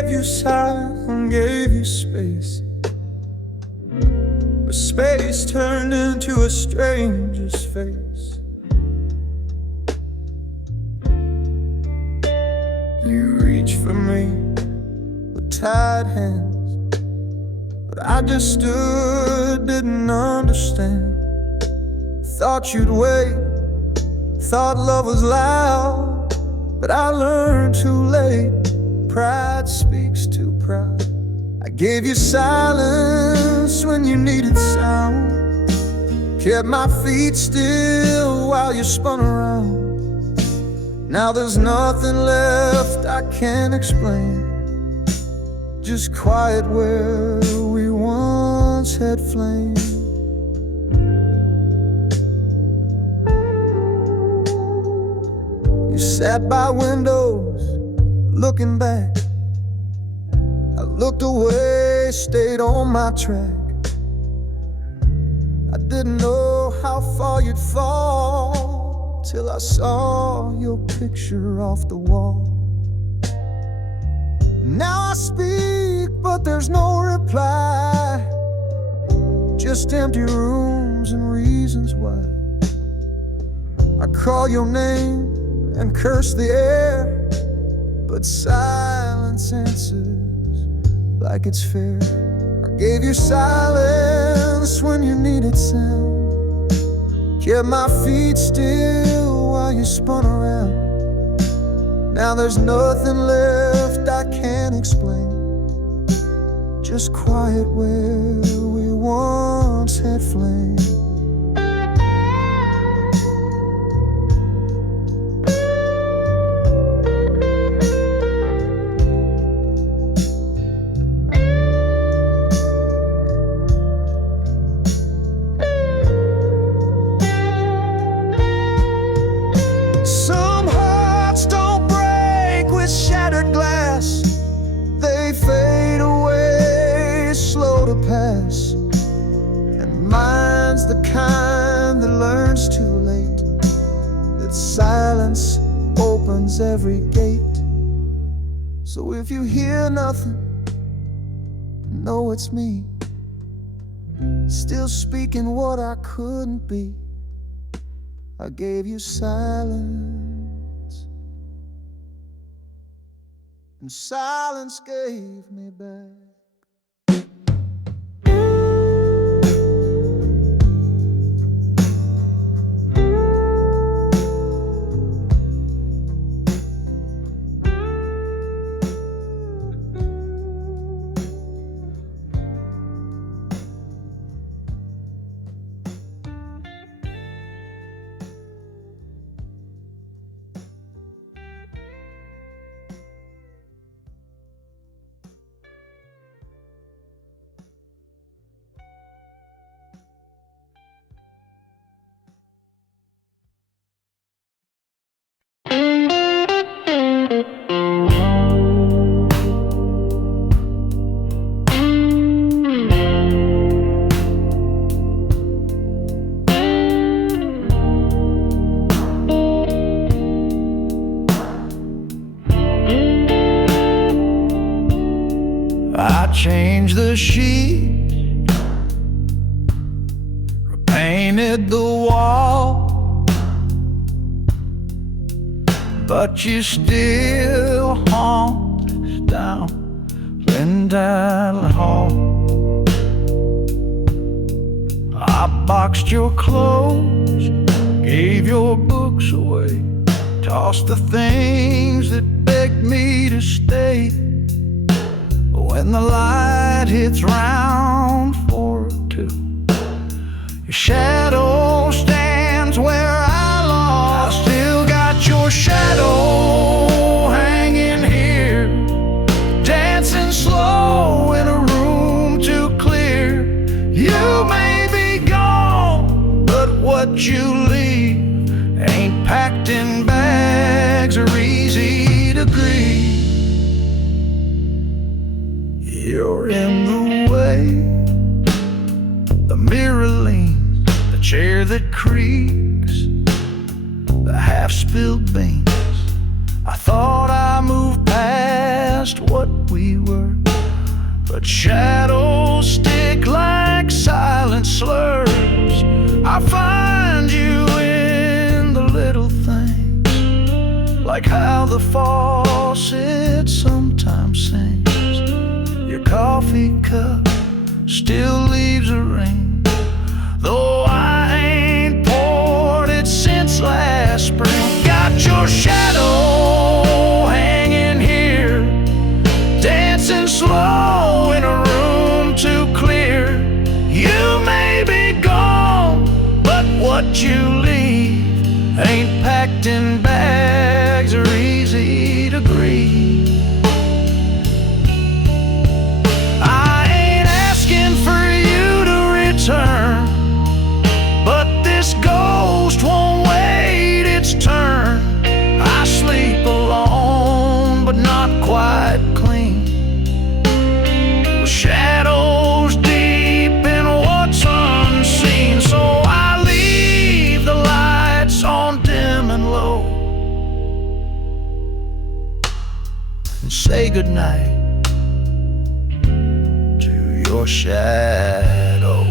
gave you silence, gave you space, but space turned into a stranger's face. You reached for me with tied hands, but I just stood, didn't understand. Thought you'd wait, thought love was loud, but I learned too late. Pride speaks too proud. I gave you silence when you needed sound, kept my feet still while you spun around. Now there's nothing left I can't explain, just quiet where we once had flame. You sat by windows, looking back. I looked away, stayed on my track. I didn't know how far you'd fall till I saw your picture off the wall. Now I speak, but there's no reply, just empty rooms and reasons why. I call your name and curse the air, but silence answers like it's fair. I gave you silence when you needed sound, kept my feet still while you spun around. Now there's nothing left I can't explain, just quiet where we once had flame. Shattered glass, they fade away, slow to pass. And mine's the kind that learns too late, that silence opens every gate. So if you hear nothing, know it's me, still speaking what I couldn't be. I gave you silence, and silence gave me back. I changed the sheets, repainted the wall, but you still haunt us down Glendale Hall. I boxed your clothes, gave your books away, tossed the things that begged me to stay. When the light hits round 4 or 2, your shadow stands where I long. I still got your shadow hanging here, dancing slow in a room too clear. You may be gone, but what you leave ain't packed in bags or easy to grieve. You're in the way, the mirror leans, the chair that creaks, the half-spilled beans. I thought I moved past past what we were, but shadows stick like silent slurs. I find you in the little things, like how the faucet sometimes sings. Your coffee cup still leaves a ring, though I ain't poured it since last spring. Got your shadow hanging here, dancing slow in a room too clear. You may be gone, but what you leave ain't packed in bags or easy to grieve. I ain't asking for you to return, but this ghost won't wait its turn. I sleep alone, but not quite clean, with shadows deep in what's unseen. So I leave the lights on dim and low, and say goodnight to your shadow.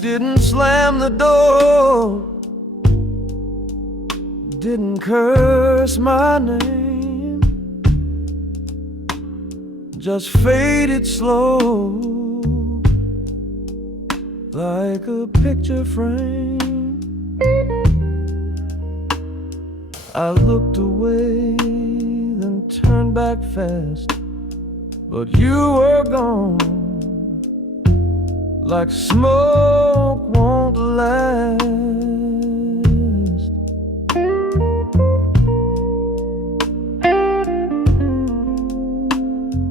Didn't slam the door, didn't curse my name, just faded slow like a picture frame. I looked away, then turned back fast, but you were gone, like smoke won't last.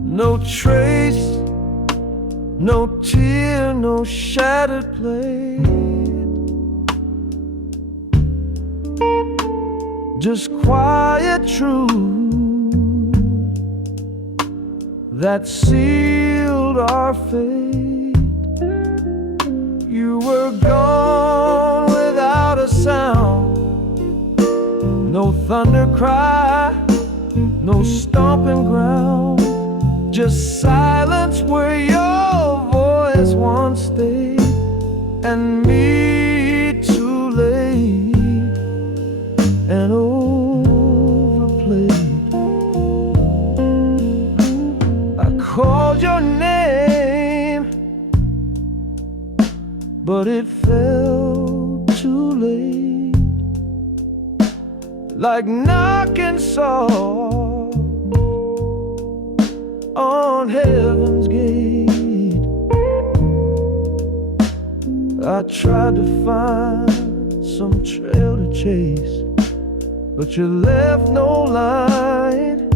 No trace, no tear, no shattered plate, just quiet truth that sealed our fate. You were gone without a sound, no thunder cry, no stomping ground, just silence where your voice once stayed, and me too late and overplayed. I called your name, but it fell too late, like knocking salt on heaven's gate. I tried to find some trail to chase, but you left no line,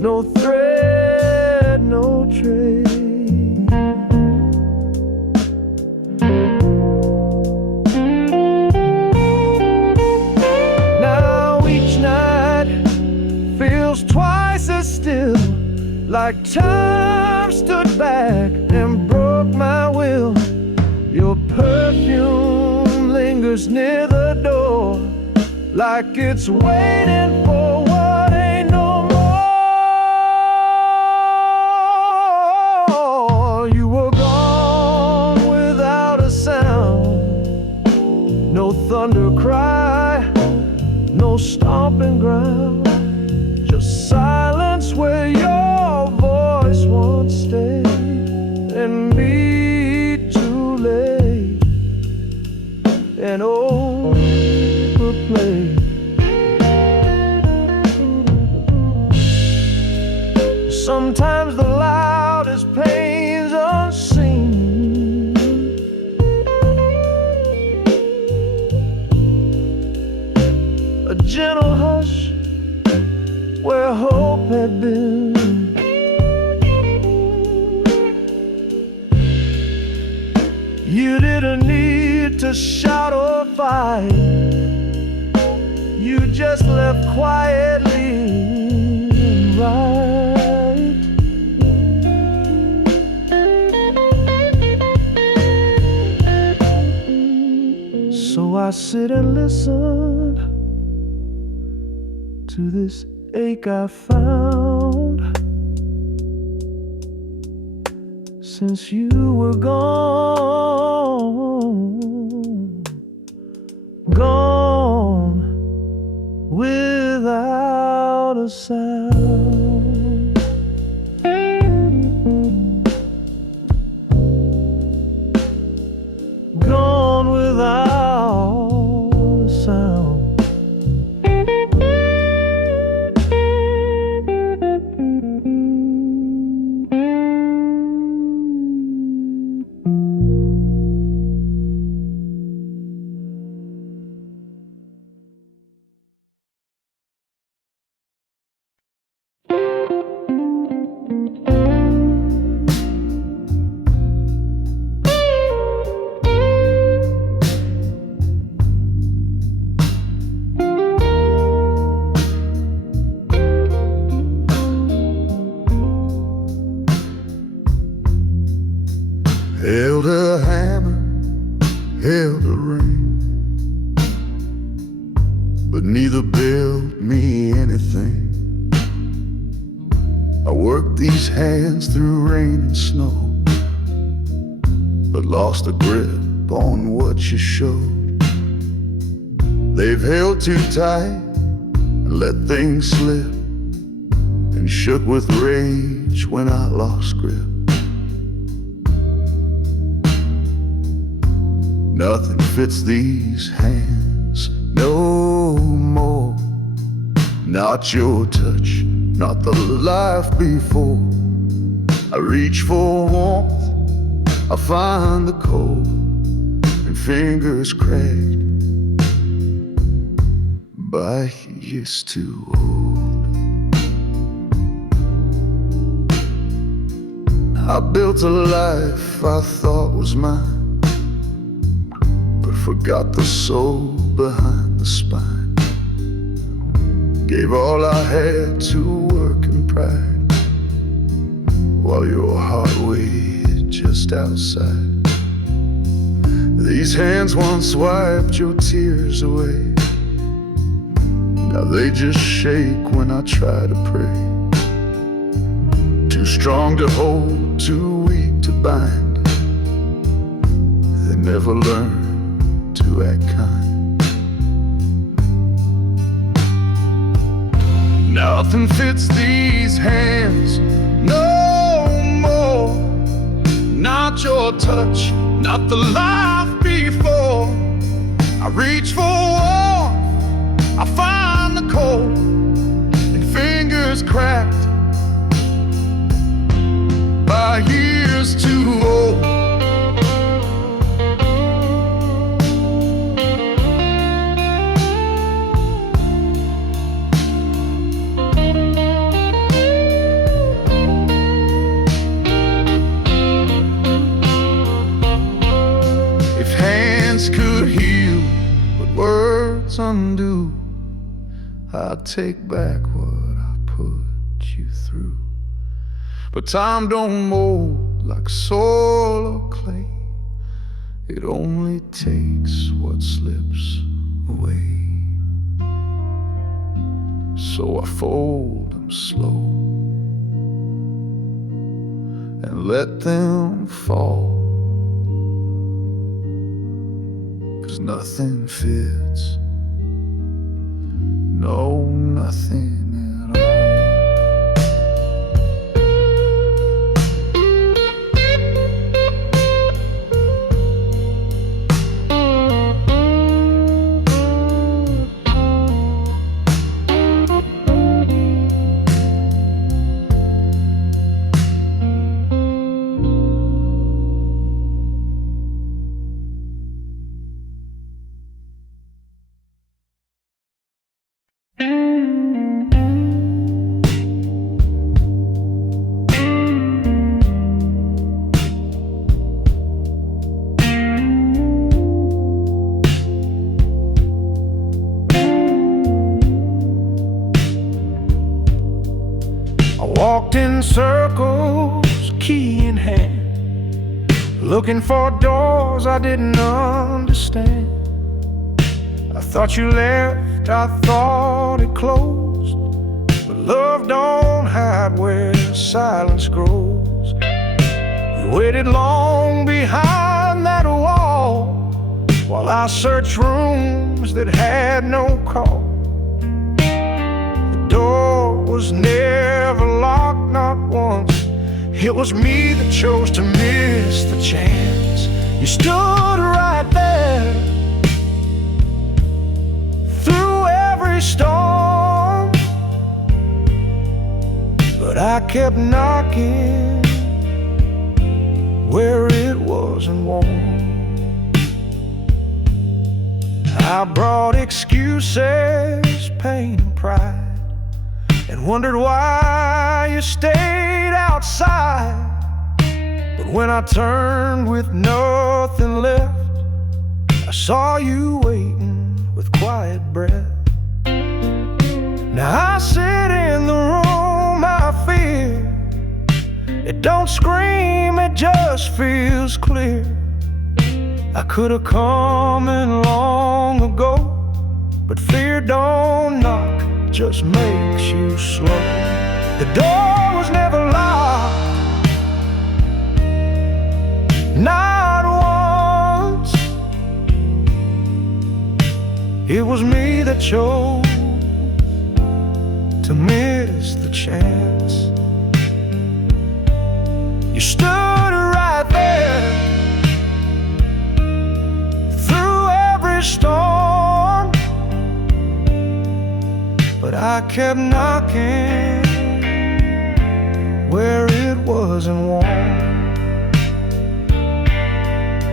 no thread, no trace. Twice as still, like time stood back and broke my will. Your perfume lingers near the door, like it's waiting for what ain't no more. You were gone without a sound, No thunder cry, no stomping ground, just silence where your voice once stayed, and me too late, an overplay. Sometimes the loudest pain's unseen, a gentle hush where hope had been. You didn't need to shout or fight, you just left quietly and right. So I sit and listen to this ache I found since you were gone without a sound. Gone without a sound. Held a hammer, held a ring, but neither built me anything. I worked these hands through rain and snow, but lost a grip on what you showed. They've held too tight and let things slip, and shook with rage when I lost grip. Nothing fits these hands no more. Not your touch, not the life before. I reach for warmth, I find the cold, and fingers cracked by years too old. I built a life I thought was mine, forgot the soul behind the spine. Gave all I had to work and pride, while your heart waited just outside. These hands once wiped your tears away, now they just shake when I try to pray. Too strong to hold, too weak to bind. They never learn to act kind. Nothing fits these hands no more. Not your touch, not the life before. I reach for warmth, I find the cold, and fingers cracked by years too old. Could heal what words undo, I'd take back what I put you through. But time don't mold like soil or clay, it only takes what slips away. So I fold them slow and let them fall, 'cause nothing fits. No, nothing at all. Walked in circles, key in hand, looking for doors I didn't understand. I thought you left, I thought it closed, but love don't hide where silence grows. You waited long behind that wall, while I searched rooms that had no call. The door was never locked, not once. It was me that chose to miss the chance. You stood right there through every storm, but I kept knocking where it wasn't warm. I brought excuses, pain and pride, and wondered why you stayed outside. But when I turned with nothing left, I saw you waiting with quiet breath. Now I sit in the room I fear. It don't scream, it just feels clear. I could have come in long ago, but fear don't knock, just makes you slow. The door was never locked, not once. It was me that chose to miss the chance. You stood right there through every storm, but I kept knocking where it wasn't warm.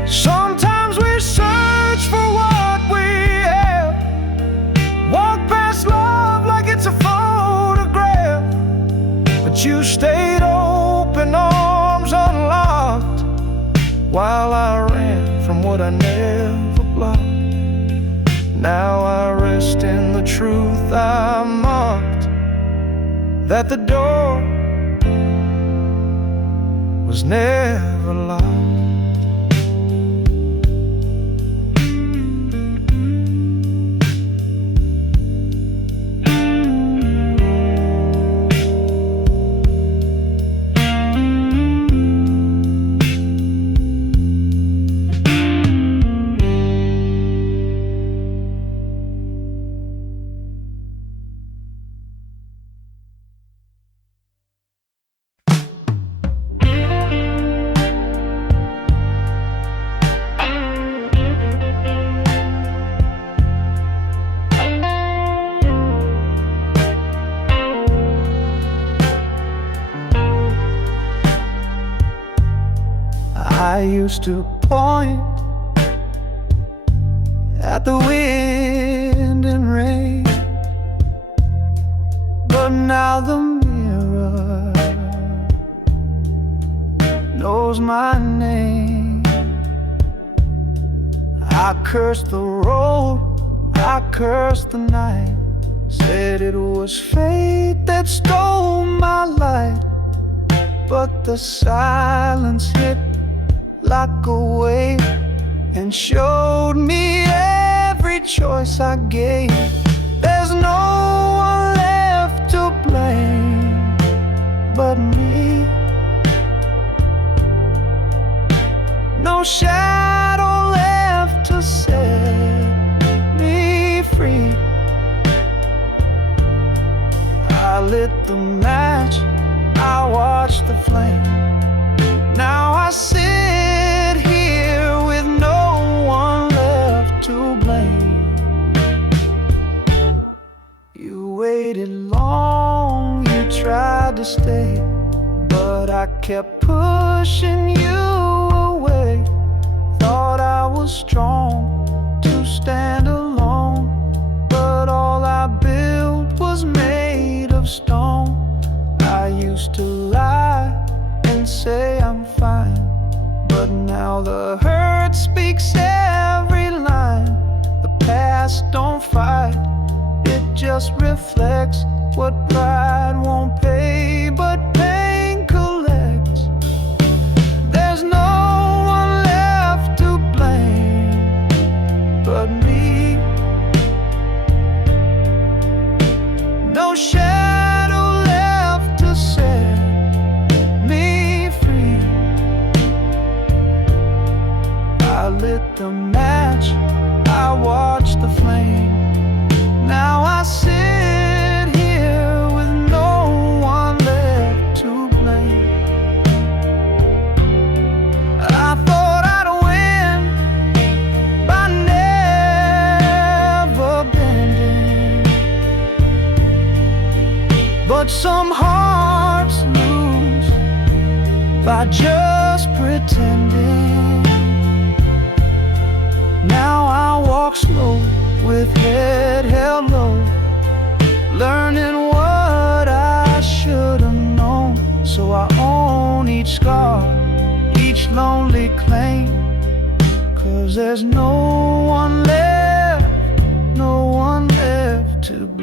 Sometimes we search for what we have, walk past love like it's a photograph, but you stayed open, arms unlocked, while I ran from what I never blocked. Now I rest in the truth I mocked, that the door was never locked. I used to point at the wind and rain, but now the mirror knows my name. I cursed the road, I cursed the night, said it was fate that stole my light, but the silence hit like a wave and showed me every choice I gave. There's no one left to blame but me. No shadow left to say watched the flame. Now I sit here with no one left to blame. You waited long, you tried to stay, but I kept pushing you away. Thought I was strong to stand alone, but all I built was made of stone. I used to lie and say I'm fine, but now the hurt speaks every line. The past don't fight, it just reflects what pride won't pay, but pain collects. There's no one left to blame but me. No shadow left to set me free. I lit the match, I watched the flame. Now I sit here with no one left to blame. I thought I'd win by never bending, but some hearts lose by just pretending. Now I walk slow with head held low, learning what I should have known. So I own each scar, each lonely claim, 'cause there's no one left, no one left to blame.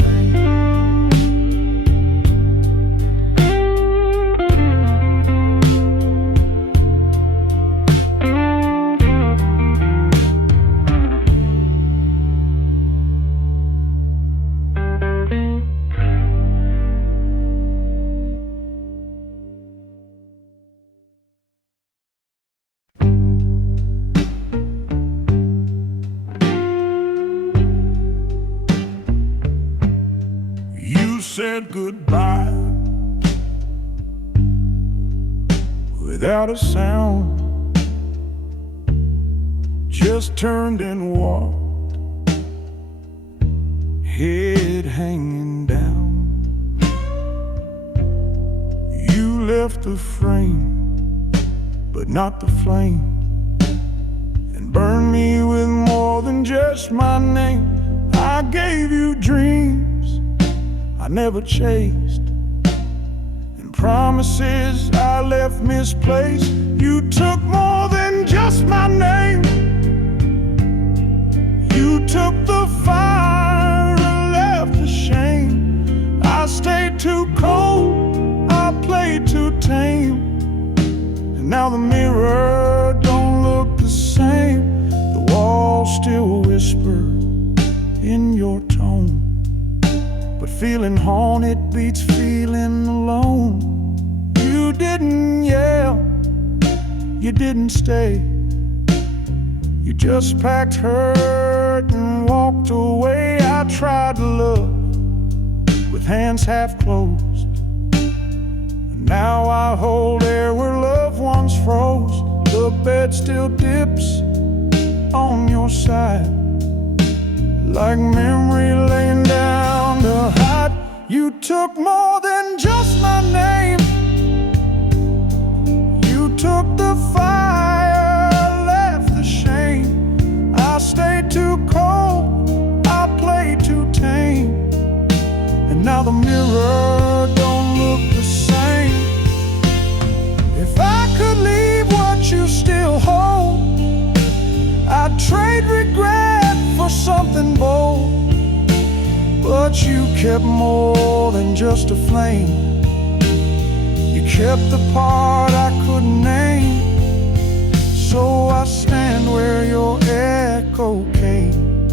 Said goodbye without a sound, just turned and walked, head hanging down. You left the frame, but not the flame, and burned me with more than just my name. I gave you dreams I never chased, and promises I left misplaced. You took more than just my name. You took the fire and left the shame. I stayed too cold, I played too tame, and now the mirror don't look the same. The walls still whisper in your tone, but feeling haunted beats feeling alone. You didn't yell, you didn't stay, you just packed hurt and walked away. I tried to love with hands half closed, and now I hold air where loved ones froze. The bed still dips on your side, like memory laying down to hide. You took more than just my name. You took the fire, left the shame. I stayed too cold, I played too tame, and now the mirror don't look the same. If I could leave what you still hold, I'd trade regret for something bold. But you kept more than just a flame. You kept the part I couldn't name. So I stand where your echo came,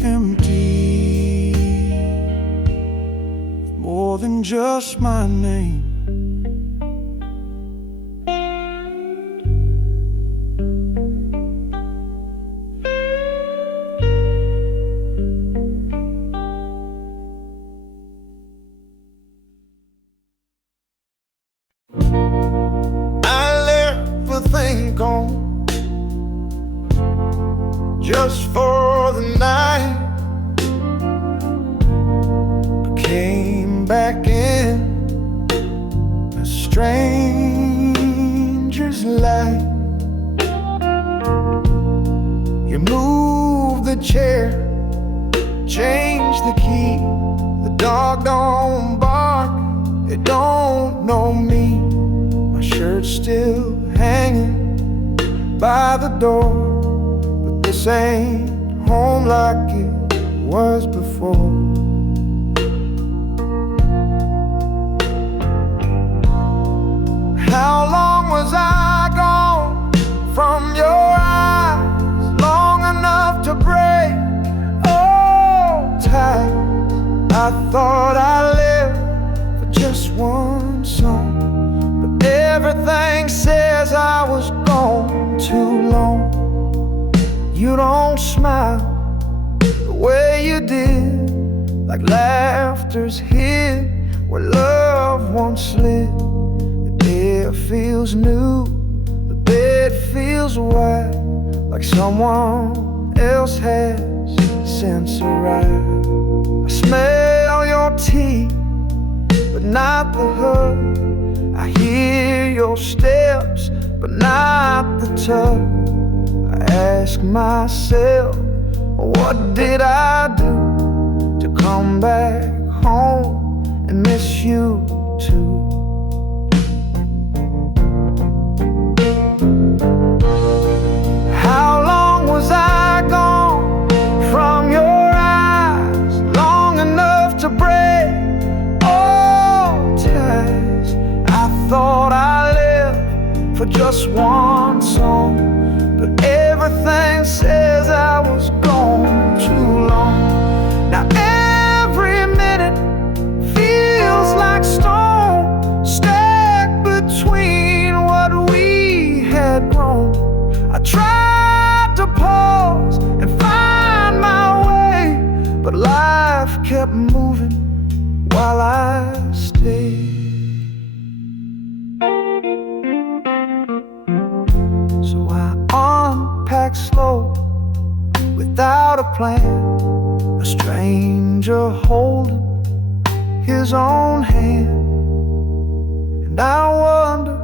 empty, more than just my name. chair, change the key. The dog don't bark, it don't know me. My shirt's still hanging by the door, but this ain't home like it was before. How long was I gone from your eyes? Long enough to break old ties. I thought I lived for just one song, but everything says I was gone too long. You don't smile the way you did, like laughter's hid where love once lived. The air feels new, the bed feels wide, like someone else has since arrived. I smell your tea, but not the hug. I hear your steps, but not the tug. I ask myself, what did I do to come back home and miss you too? How long was I gone from your eyes? Long enough to break old ties. I thought I lived for just one song, but everything says I was gone too long. Now every minute feels like stone, stacked between what we had grown. I tried to pause and find my way, but life kept moving while I stayed. So I unpacked slow, without a plan, a stranger holding his own hand. And I wonder